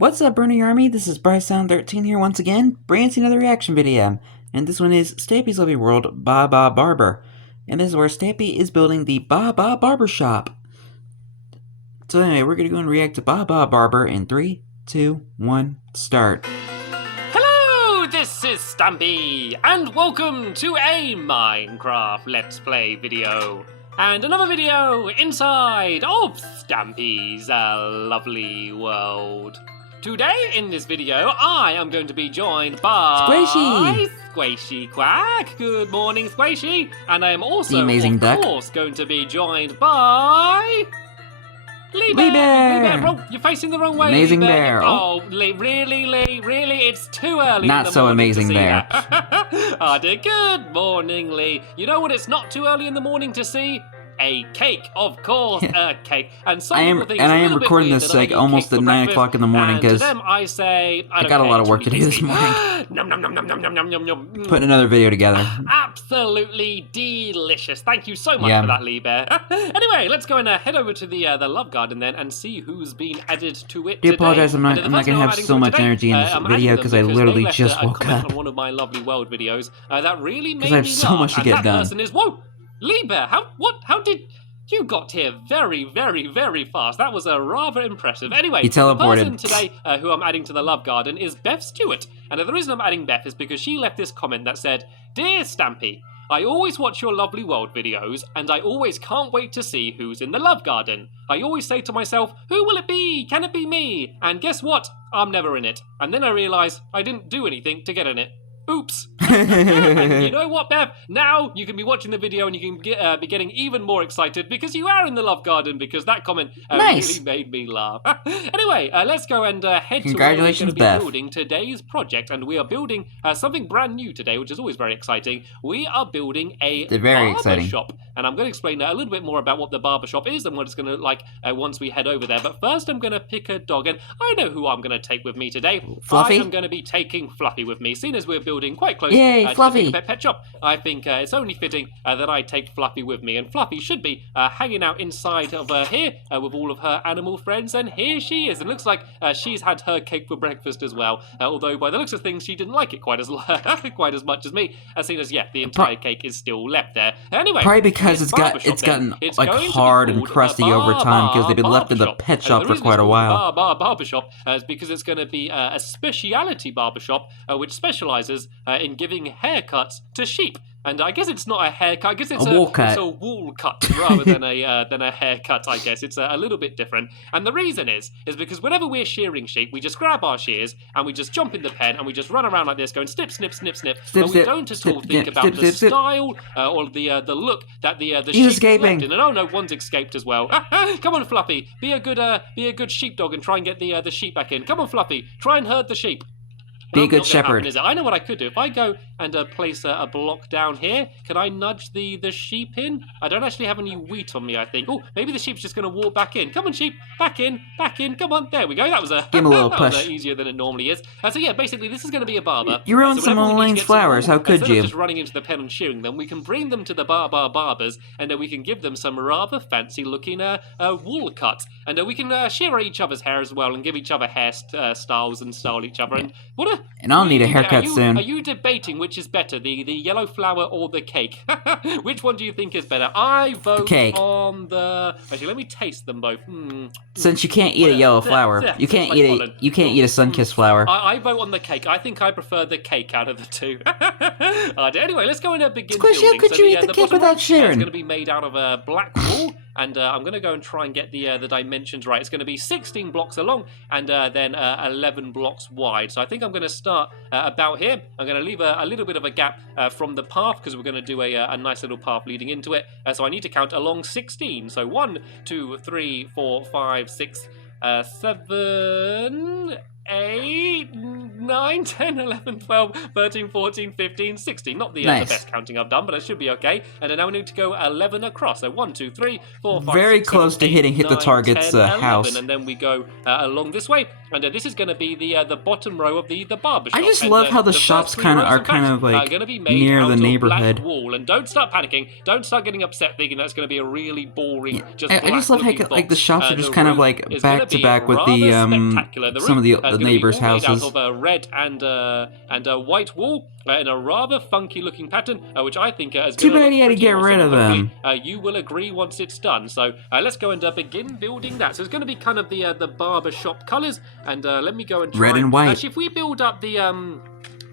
What's up, Brony Army? This is BryceAllen13 here once again, bringing you another reaction video. And this one is Stampy's Lovely World Barber. And this is where Stampy is building the Barber shop. So anyway, we're gonna go and react to Barber in 3, 2, 1, start. Hello, this is Stampy, and welcome to a Minecraft Let's Play video. And another video inside of Stampy's lovely world. Today in this video, I am going to be joined by Squishy Quack. Good morning, Squishy. And I am also, the amazing of duck. course, going to be joined by Lee Bear. Oh, you're facing the wrong way. Amazing Lee Bear. Oh, Lee, really, it's too early. Not in the so morning amazing to see Bear. that. Oh, dear. Good morning, Lee. You know what? It's not too early in the morning to see. A cake, of course, a cake. And some people think I am recording this like almost at 9 o'clock in the morning because I say I got a lot of work to do this morning. Nom, nom, nom, nom, nom, nom, nom, nom, nom. Putting another video together. Absolutely delicious. Thank you so much for that, Lee Bear. Anyway, let's go and head over to the love garden then and see who's been added to it. I do today. apologize, I'm not going to have so much energy in this video because I literally just woke up. On one of my lovely world videos that really made me I have so much to get done. Person is, whoa, Lee Bear, how did you got here very fast? That was rather impressive. Anyway, he teleported. The person today who I'm adding to the love garden is Beth Stewart. And the reason I'm adding Beth is because she left this comment that said, "Dear Stampy, I always watch your lovely world videos, and I always can't wait to see who's in the love garden. I always say to myself, who will it be? Can it be me? And guess what? I'm never in it. And then I realise I didn't do anything to get in it. Oops." You know what, Bev? Now you can be watching the video and you can be getting even more excited because you are in the love garden, because that comment really made me laugh. Anyway, let's go and head to where we're going to be building today's project. And we are building something brand new today, which is always very exciting. We are building a barber shop. And I'm going to explain a little bit more about what the barber shop is and what it's going to look like once we head over there. But first I'm going to pick a dog, and I know who I'm going to take with me today. Fluffy? I am going to be taking Fluffy with me, seeing as we're building quite close Yay, Fluffy. to the pet shop. I think it's only fitting that I take Fluffy with me, and Fluffy should be hanging out inside of here with all of her animal friends, and here she is. It looks like she's had her cake for breakfast as well, although by the looks of things she didn't like it quite as much as me, seeing as the entire cake is still left there. Anyway, probably because it's gotten like hard and crusty over time because they've been left in the pet shop for quite a while. Barbershop is because it's going to be a speciality barbershop which specializes in giving haircuts to sheep. And I guess it's not a haircut. I guess it's a wool cut rather than a haircut. I guess it's a little bit different. And the reason is because whenever we're shearing sheep, we just grab our shears and we just jump in the pen and we just run around like this, going snip, snip, snip, snip. But we don't at all think about the style or the look that the sheep is left in. And oh no, one's escaped as well. Come on, Fluffy, be a good sheepdog and try and get the sheep back in. Come on, Fluffy, try and herd the sheep. Be a good shepherd. I know what I could do. If I go and place a block down here, can I nudge the sheep in? I don't actually have any wheat on me, I think. Oh, maybe the sheep's just going to walk back in. Come on, sheep. Back in. Come on. There we go. That was give him a little push. Easier than it normally is. So yeah, basically this is going to be a barber. You ruined some of Elaine's flowers. How could you? Instead of just running into the pen and shearing them, we can bring them to the barbers, and we can give them some rather fancy looking wool cuts. And we can shear each other's hair as well and give each other hair styles and style each other. And and I'll need a haircut soon. Are you debating which is better, the yellow flower or the cake? Which one do you think is better? I vote on the... Actually, let me taste them both. Since you can't eat a yellow flower, you can't eat a sun-kissed flower. I vote on the cake. I think I prefer the cake out of the two. Anyway, let's go and begin Squishy, building. how could you eat the cake without shearing? It's going to be made out of black wool. And I'm going to go and try and get the dimensions right. It's going to be 16 blocks long and then 11 blocks wide. So I think I'm going to start about here. I'm going to leave a little bit of a gap from the path because we're going to do a nice little path leading into it. So I need to count along 16. So 1, 2, 3, 4, 5, 6, 7, 8, 9, 9, 10, 11, 12, 13, 14, 15, 16. Not the Nice. best counting I've done, but it should be okay. And now we need to go 11 across. So 1, 2, 3, 4, 5, Very 6, close 7, to 8, hitting the 9, target's 10, 11. house. And then we go along this way. And this is going to be the bottom row of the barber shop. I just and, love how the first shops three kind of rows, are in kind fact, of like gonna be made near out the of neighborhood. black wall. And don't start panicking. Don't start getting upset thinking that's going to be a really boring, just I just love how like the shops are just kind of like back to back with the some of the neighbors' houses. Made out of a red and a white wall in a rather funky looking pattern, which I think is Too gonna bad look he had to pretty get awesome. rid of them. You will agree once it's done. So let's go and begin building that. So it's going to be kind of the barber shop colours, and let me go and try. Red and white. Actually, if we build up the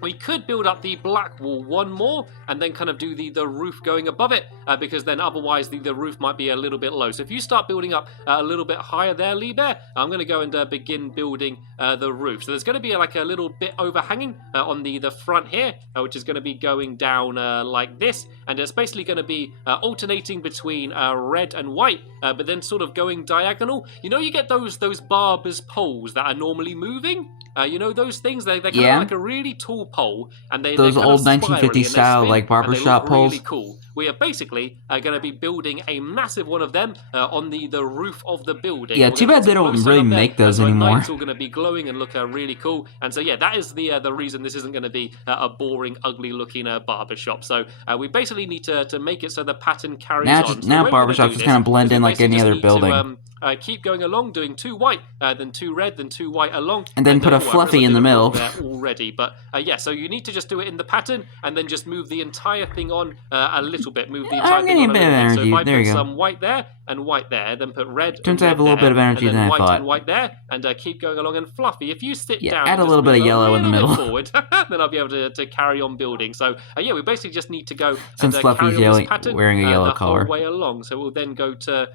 we could build up the black wall one more and then kind of do the roof going above it, because then otherwise the roof might be a little bit low. So if you start building up a little bit higher there, Lee Bear, I'm going to go and begin building the roof. So there's going to be like a little bit overhanging on the front here, which is going to be going down like this. And it's basically going to be alternating between red and white, but then sort of going diagonal. You know, you get those barber's poles that are normally moving? You know those things? They're kind of like a really tall pole, and those old 1950s style like barbershop poles. Really cool. We are basically going to be building a massive one of them on the roof of the building. Yeah, too bad they don't really make those anymore. It's all going to be glowing and look really cool. And so yeah, that is the reason this isn't going to be a boring, ugly looking barber shop. So we basically need to make it so the pattern carries on. So now barbershops just kind of blend in like any other building. Keep going along, doing 2 white, then 2 red, then 2 white along, and then put a fluffy in the middle. There already, but yeah, so you need to just do it in the pattern, and then just move the entire thing on a little bit. Move the entire thing on a little bit. So if I put some white there and white there, then put red. Turns out I have a little bit of energy than I thought. And white there, and keep going along. And fluffy, if you sit down, add a little bit of yellow in the middle. Forward, then I'll be able to carry on building. So yeah, we basically just need to go. Since and, Fluffy's carry on this pattern, wearing a yellow collar, the whole way along. So we'll then go to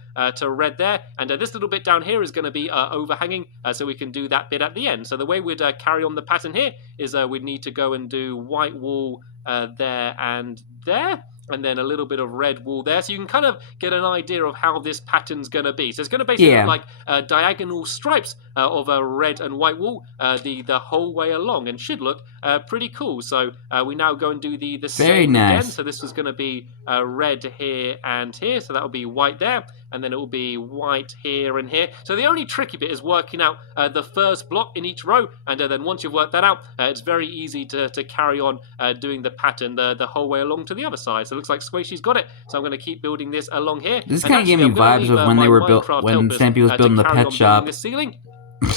red there, and this little bit down here is going to be overhanging, so we can do that bit at the end. So the way we'd carry on the pattern here is we'd need to go and do white wall there and there, and then a little bit of red wool there, so you can kind of get an idea of how this pattern's going to be. So it's going to basically look like diagonal stripes of a red and white wool the whole way along, and should look pretty cool. So we now go and do the same again. So this is going to be red here and here, so that will be white there, and then it will be white here and here. So the only tricky bit is working out the first block in each row, and then once you've worked that out, it's very easy to carry on doing the pattern the whole way along to the other side. So it looks like Squishy's got it, so I'm going to keep building this along here. This kind of gave me vibes of when they were built, when Stampy was building the pet shop. The ceiling.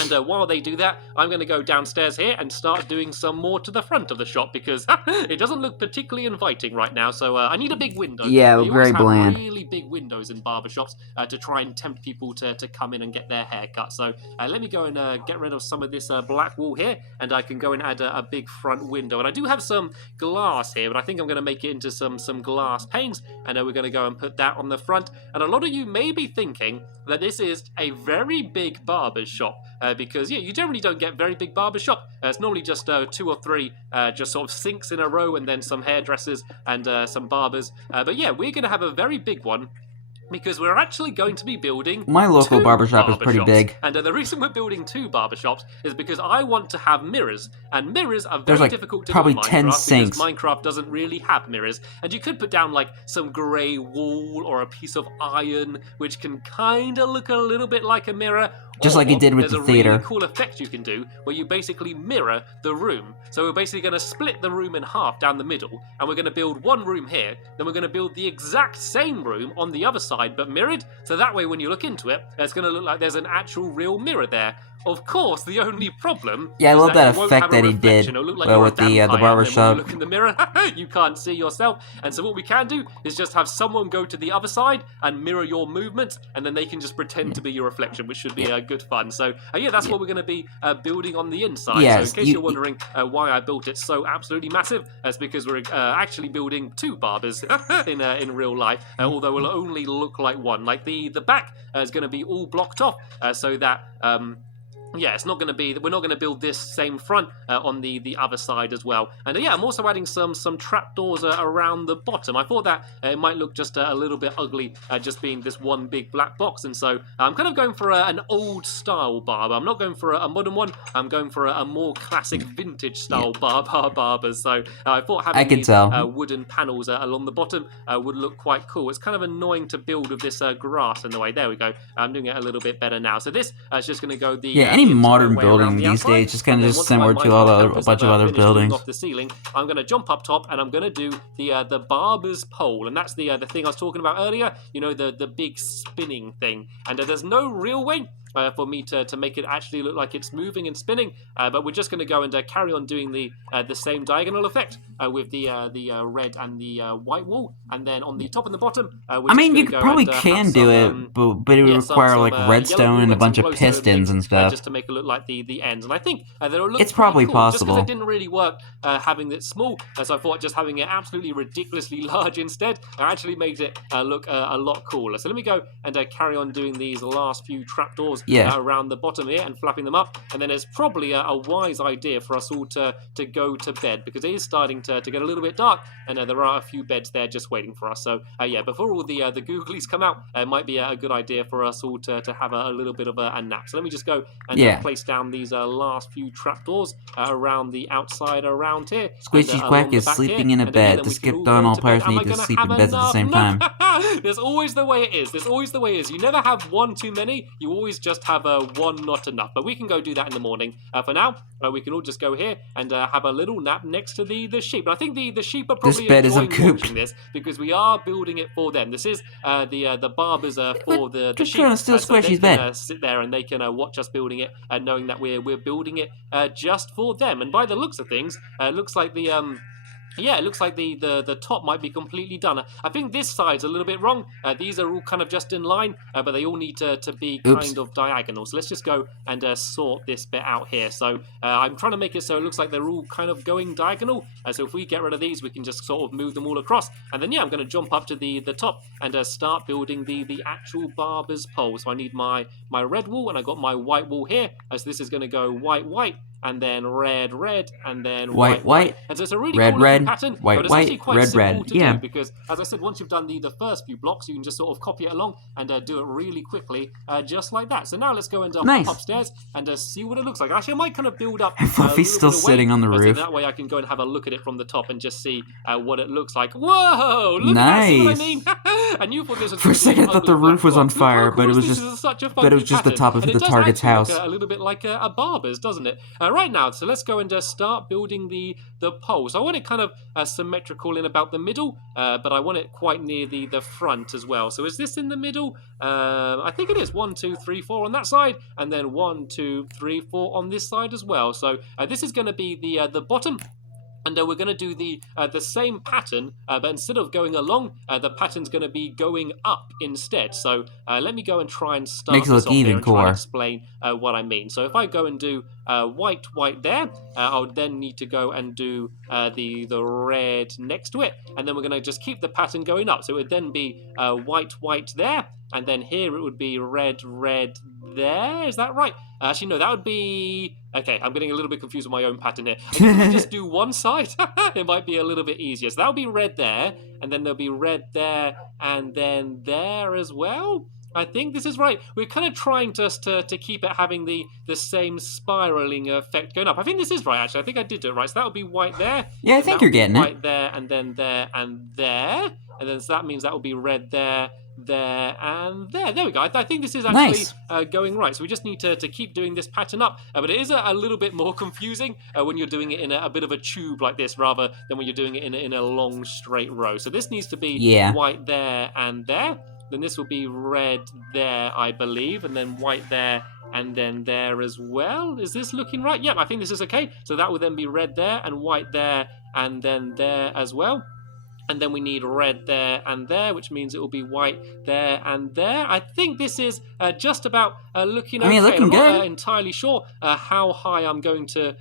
And while they do that, I'm going to go downstairs here and start doing some more to the front of the shop, because it doesn't look particularly inviting right now. So I need a big window. Yeah, very bland. Really big windows in barbershops to try and tempt people to come in and get their hair cut. So let me go and get rid of some of this black wool here, and I can go and add a big front window. And I do have some glass here, but I think I'm going to make it into some glass panes, and we're going to go and put that on the front. And a lot of you may be thinking that this is a very big barber's shop. Because yeah, you generally don't get very big barbershop. It's normally just 2 or 3 just sort of sinks in a row, and then some hairdressers and some barbers. But yeah, we're going to have a very big one, because we're actually going to be building my local barbershop is pretty big. And the reason we're building 2 barbershops is because I want to have mirrors, and mirrors are very difficult to do in Minecraft, 10 sinks. because Minecraft doesn't really have mirrors. And you could put down like some grey wool or a piece of iron, which can kind of look a little bit like a mirror. Just like you did with the theater. There's a really cool effect you can do where you basically mirror the room. So we're basically going to split the room in half down the middle, and we're going to build one room here, then we're going to build the exact same room on the other side, but mirrored. So that way when you look into it, it's going to look like there's an actual real mirror there. Of course, the only problem I love that effect that he did with the barbershop. When you look in the mirror, you can't see yourself. And so what we can do is just have someone go to the other side and mirror your movements, and then they can just pretend to be your reflection, which should be good fun. So yeah, that's what we're going to be building on the inside. Yes, so in case you're wondering why I built it so absolutely massive, it's because we're actually building 2 barbers in real life, although it'll only look like one. Like the back is going to be all blocked off so that yeah, it's not going to be. We're not going to build this same front on the other side as well. And yeah, I'm also adding some trapdoors around the bottom. I thought that it might look just a little bit ugly, just being this one big black box. And so I'm kind of going for an old style barber. I'm not going for a modern one. I'm going for a more classic vintage style barbers. So I thought having these wooden panels along the bottom would look quite cool. It's kind of annoying to build with this grass in the way. There we go. I'm doing it a little bit better now. So this is just going to go the any modern building these days just kind of just similar to a bunch of other buildings. Off the ceiling, I'm going to jump up top and I'm going to do the barber's pole, and that's the thing I was talking about earlier. You know, the big spinning thing, and there's no real way for me to make it actually look like it's moving and spinning, but we're just going to go and carry on doing the same diagonal effect with the red and the white wall, and then on the top and the bottom. I mean, you probably can do it, but it would require like redstone and a bunch of pistons and stuff, just to make it look like the ends. And I think it'll look it's probably cool. possible. Just because it didn't really work having it small, so I thought just having it absolutely ridiculously large instead actually made it look a lot cooler. So let me go and carry on doing these last few trapdoors around the bottom here and flapping them up, and then it's probably a wise idea for us all to go to bed, because it is starting to get a little bit dark, and there are a few beds there just waiting for us. So yeah, before all the googlies come out, it might be a good idea for us all to have a little bit of a nap. So let me just go and place down these last few trapdoors around the outside around here. Squishy Quack is sleeping in a bed. To skip on all players need to sleep in beds at the same time. There's always the way it is. There's always the way it is. You never have one too many. You always just have one not enough. But we can go do that in the morning. For now, we can all just go here and have a little nap next to the sheep. But I think the sheep are probably enjoying watching this, because we are building it for them. This is the barbers for the sheep. Just steal Squishy's bed. Sit there and they can watch us building it, knowing that we're building it just for them. And by the looks of things, it looks like the yeah, it looks like the top might be completely done. I think this side's a little bit wrong. These are all kind of just in line, but they all need to be kind of diagonal. So let's just go and sort this bit out here. So I'm trying to make it so it looks like they're all kind of going diagonal. So if we get rid of these, we can just sort of move them all across. And then, yeah, I'm going to jump up to the top and start building the actual barber's pole. So I need my red wall, and I got my white wall here. So this is going to go white, white, and then red, red, and then white, white. And so it's a really cool pattern, white, but it's actually quite red, simple to do, because, as I said, once you've done the first few blocks, you can just sort of copy it along and do it really quickly, just like that. So now let's go and hop upstairs and see what it looks like. Actually, I might kind of build up Fluffy's still sitting on the roof. So that way I can go and have a look at it from the top and just see what it looks like. Whoa! Look at that, see what I mean? And you thought this was for a second I thought the roof was on fire, but it was just the top of the target's house. Look a little bit like a barber's, doesn't it? Right now, so let's go and start building the pole. So I want it kind of symmetrical in about the middle, but I want it quite near the front as well. So is this in the middle? I think it is. 1, 2, 3, 4 on that side, and then 1, 2, 3, 4 on this side as well. So this is going to be the bottom. And we're going to do the same pattern, but instead of going along, the pattern's going to be going up instead. So let me go and try and start this off here and try and explain what I mean. So if I go and do white, white there, I'll then need to go and do the red next to it. And then we're going to just keep the pattern going up. So it would then be white, white there. And then here it would be red, red there. Is that right? Actually, no, that would be... Okay, I'm getting a little bit confused with my own pattern here. If we just do one side, it might be a little bit easier. So that'll be red there, and then there'll be red there, and then there as well. I think this is right. We're kind of trying just to keep it having the same spiraling effect going up. I think this is right, actually. I think I did do it right. So that would be white there. Yeah, I think you're getting it. White there, and then there, and there. And then so that means that will be red there, there, and there. There we go. I think this is actually going right. So we just need to keep doing this pattern up. But it is a little bit more confusing when you're doing it in a bit of a tube like this, rather than when you're doing it in a long straight row. So this needs to be white there and there. Then this will be red there, I believe, and then white there, and then there as well. Is this looking right? Yep, I think this is okay. So that will then be red there, and white there, and then there as well. And then we need red there and there, which means it will be white there and there. I think this is just about looking okay. Looking I'm not good. entirely sure how high I'm going to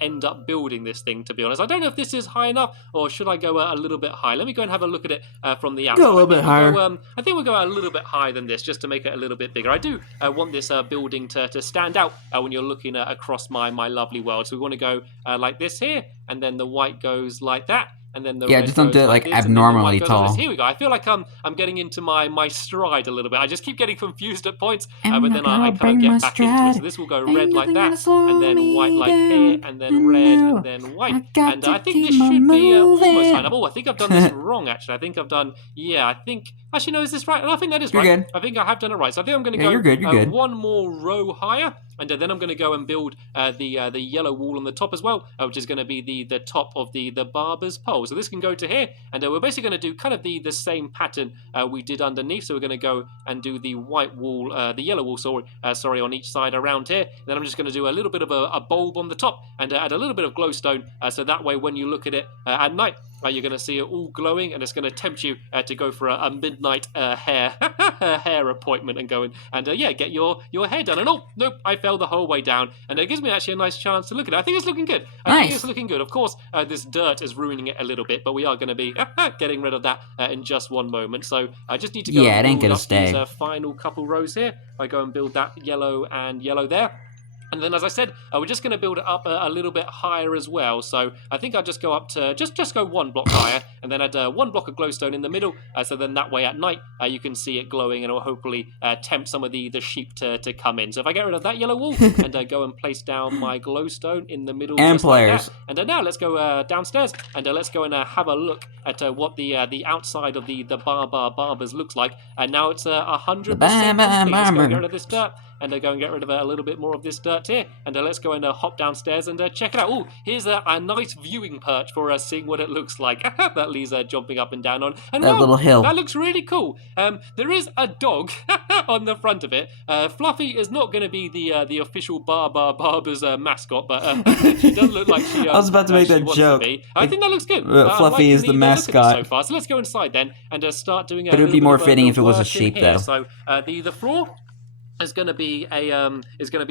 end up building this thing, to be honest. I don't know if this is high enough, or should I go a little bit high? Let me go and have a look at it from the outside. Go a little bit higher. I think we'll go a little bit higher than this, just to make it a little bit bigger. I do want this building to stand out when you're looking across my lovely world. So we want to go like this here, and then the white goes like that. And then the red just don't do it like like this, abnormally tall. Here we go. I feel like I'm getting into my stride a little bit. I just keep getting confused at points, but then I kind of get back into it. So this will go red like that, and then white like here, and then red, and then white. And I think this should be almost lined up. Oh, I think I've done this wrong, actually. I think I've done, actually, no, is this right? I think that is right. You're good. I think I have done it right. So I think I'm going to go you're good. One more row higher, and then I'm going to go and build the yellow wall on the top as well, which is going to be the top of the barber's pole. So this can go to here, and we're basically going to do kind of the same pattern we did underneath. So we're going to go and do the white wall, the yellow wall, sorry, on each side around here. And then I'm just going to do a little bit of a bulb on the top and add a little bit of glowstone, so that way when you look at it at night, you're going to see it all glowing, and it's going to tempt you to go for a midnight hair appointment and go and get your hair done. And oh, nope, I fell the whole way down, and it gives me actually a nice chance to look at it. I think it's looking good. I think it's looking good. Of course, this dirt is ruining it a little bit, but we are going to be getting rid of that in just one moment. So I just need to go and build up these final couple rows here. I go and build that yellow and yellow there. And then, as I said, we're just going to build it up a little bit higher as well. So I think I'll just go up to, just go one block higher, and then add one block of glowstone in the middle. So then that way at night, you can see it glowing, and it will hopefully tempt some of the sheep to come in. So if I get rid of that yellow wall, and go and place down my glowstone in the middle, and just players. Like that. And now let's go downstairs, and let's go and have a look at what the outside of the Barbers looks like. And now it's 100% complete. Let's go and get rid of this dirt, and go and get rid of a little bit more of this dirt here, and let's go and hop downstairs and check it out. Oh, here's a nice viewing perch for seeing what it looks like. That Lee's jumping up and down on. And that little hill. That looks really cool. There is a dog on the front of it. Fluffy is not going to be the official Barber's mascot, but she does look like she. I was about to make that joke. I think that looks good. Fluffy is the mascot so far. So let's go inside then and start doing. But it would be more fitting if it was a sheep, though. So the floor is going to be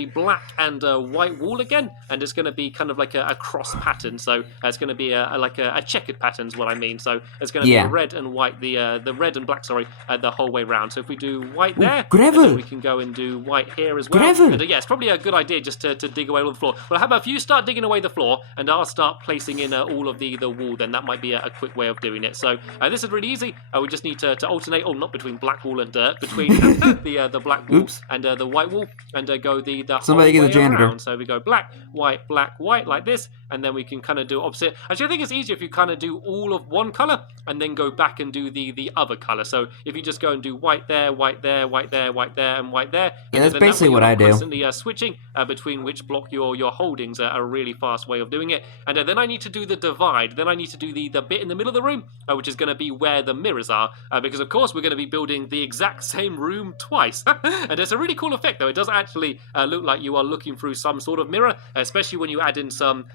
black and white wall again, and it's going to be kind of like a cross pattern. So it's going to be like a checkered pattern is what I mean. So it's going to be red and white, the red and black, the whole way round. So if we do white there, then we can go and do white here as well. And it's probably a good idea just to dig away all the floor. Well, how about if you start digging away the floor, and I'll start placing in all of the wall. Then that might be a quick way of doing it. So this is really easy. We just need to alternate, not between black wall and dirt, between the black wall and the white wall, and go the somebody whole get the way janitor around. So we go black, white, like this, and then we can kind of do opposite. Actually, I think it's easier if you kind of do all of one color and then go back and do the other color. So if you just go and do white there, white there, white there, white there, and white there. Yeah, that's basically what I do. Constantly switching between which block you're holding is a really fast way of doing it. And then I need to do the divide. Then I need to do the bit in the middle of the room, which is going to be where the mirrors are, because of course we're going to be building the exact same room twice. And it's a really cool effect, though. It does actually look like you are looking through some sort of mirror, especially when you add in some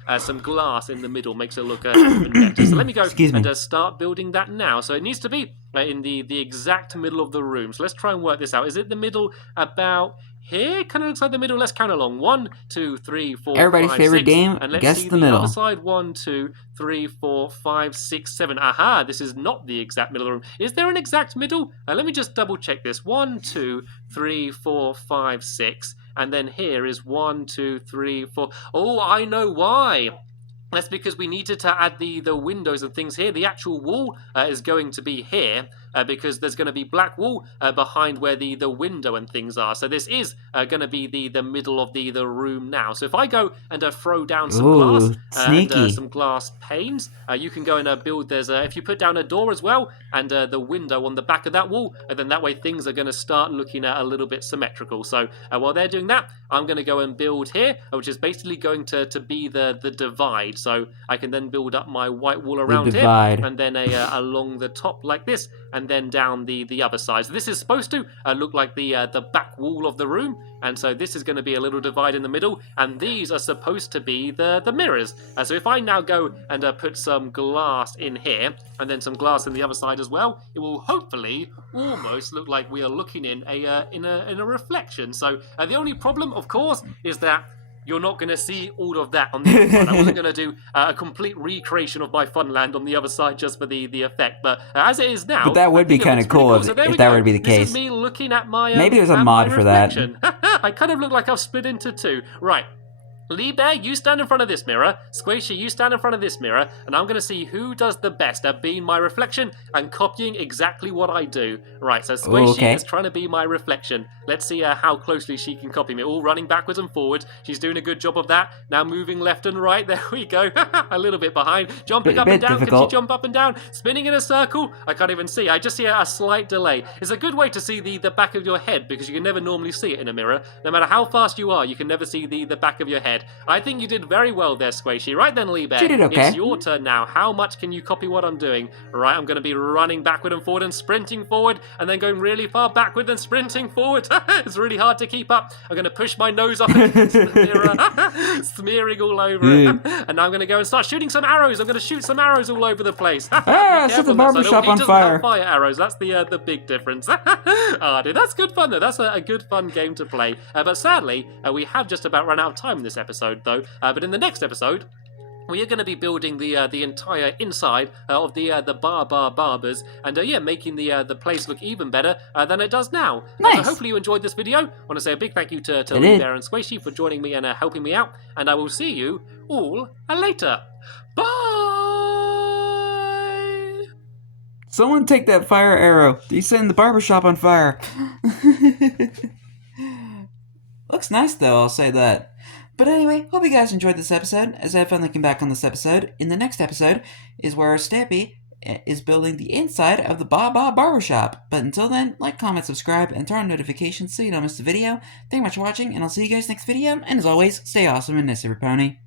glass in the middle. Makes it look even better. So let me go and start building that now. So it needs to be in the exact middle of the room. So let's try and work this out. Is it the middle about here? Kind of looks like the middle. Let's count along. 1, 2, 3, 4, everybody's 5, favorite 6. game. And let's guess see the middle. Other side. 1, 2, 3, 4, 5, 6, 7. Aha! This is not the exact middle of the room. Is there an exact middle? Let me just double check this. 1, 2, 3, 4, 5, 6. And then here is 1, 2, 3, 4. Oh, I know why. That's because we needed to add the windows and things here. The actual wall is going to be here, because there's going to be black wall behind where the window and things are. So this is going to be the middle of the room now. So if I go and throw down some glass and some glass panes, you can go and build. If you put down a door as well and the window on the back of that wall, then that way things are going to start looking a little bit symmetrical. So while they're doing that, I'm going to go and build here, which is basically going to be the divide. So I can then build up my white wall around here, and then along the top like this. and then down the other side. So this is supposed to look like the back wall of the room, and so this is going to be a little divide in the middle, and these are supposed to be the mirrors. So if I now go and put some glass in here, and then some glass in the other side as well, it will hopefully almost look like we are looking in a reflection. So the only problem, of course, is that you're not going to see all of that on the other side. I wasn't going to do a complete recreation of my Funland on the other side just for the effect, but as it is now... But that would be kind of cool if that would be the case. This is me looking at my maybe there's a mod for that. I kind of look like I've split into two. Right. Lee Bear, you stand in front of this mirror. Squishy, you stand in front of this mirror. And I'm going to see who does the best at being my reflection and copying exactly what I do. Right, so Squishy is trying to be my reflection. Let's see how closely she can copy me. All running backwards and forwards. She's doing a good job of that. Now moving left and right. There we go. A little bit behind. Jumping up and down. Difficult. Can she jump up and down? Spinning in a circle. I can't even see. I just see a slight delay. It's a good way to see the back of your head because you can never normally see it in a mirror. No matter how fast you are, you can never see the back of your head. I think you did very well there, Squishy. Right then, Lee Bear. You did okay. It's your turn now. How much can you copy what I'm doing? Right, I'm going to be running backward and forward and sprinting forward and then going really far backward and sprinting forward. It's really hard to keep up. I'm going to push my nose up against the mirror, smearing all over it. And now I'm going to go and start shooting some arrows. I'm going to shoot some arrows all over the place. Set the barbershop on fire. Have fire arrows. That's the big difference. Dude, that's good fun though. That's a good fun game to play. But sadly, we have just about run out of time in this episode though. But in the next episode, we are going to be building the entire inside of the Barbers, and making the place look even better than it does now. Nice. So hopefully you enjoyed this video. I want to say a big thank you to Lee Bear and Squishy for joining me and helping me out, and I will see you all later. Bye! Someone take that fire arrow. He's setting the barbershop on fire. Looks nice though, I'll say that. But anyway, hope you guys enjoyed this episode, as I have fun looking back on this episode. In the next episode is where Stampy is building the inside of the Barbershop. But until then, like, comment, subscribe, and turn on notifications so you don't miss the video. Thank you much for watching, and I'll see you guys next video. And as always, stay awesome and nice, every pony.